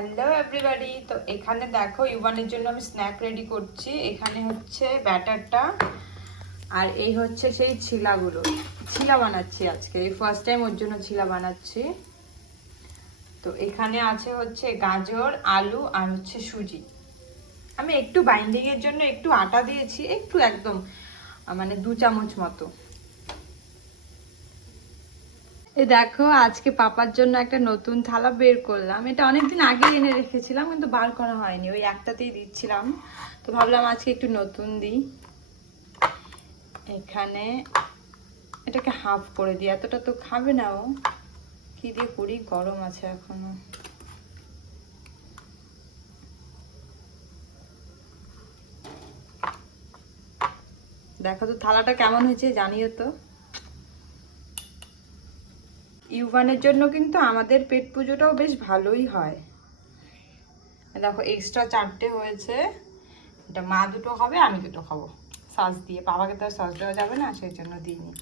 Hello everybody, তো এখানে দেখো ইউবানের জন্য আমি স্ন্যাক রেডি করছি। এখানে হচ্ছে ব্যাটারটা আর এই হচ্ছে সেই ছিলাগুলো। ছিলা বানাচ্ছি আজকে, এই ফার্স্ট টাইম ওর জন্য ছিলা বানাচ্ছি। তো এখানে আছে হচ্ছে গাজর, আলু আর হচ্ছে সুজি। আমি একটু বাইন্ডিং এর জন্য একটু আটা দিয়েছি, একটু একদম মানে 2 চামচ মতো। এই দেখো আজকে পাপার জন্য একটা নতুন থালা বের করলাম। এটা অনেকদিন আগে এনে রেখেছিলাম কিন্তু বার করা হয়নি, ওই একটাতেই দিচ্ছিলাম। তো ভাবলাম আজকে একটু নতুন দিই। এখানে এটাকে হাফ করে দিই, এতটা তো খাবে না ও। কি দিয়ে করি, গরম আছে এখনো। দেখো তো থালাটা কেমন হয়েছে জানিও তো। ইউভানের জন্য কিন্তু আমাদের পেট পুজোটাও বেশ ভালোই হয়। দেখো এক্সট্রা 4টে হয়েছে। এটা মা দুটো খাবে, আমি দুটো খাবো সস দিয়ে। বাবাকে তো আর সস দেওয়া যাবে না, সেই জন্য দিইনি।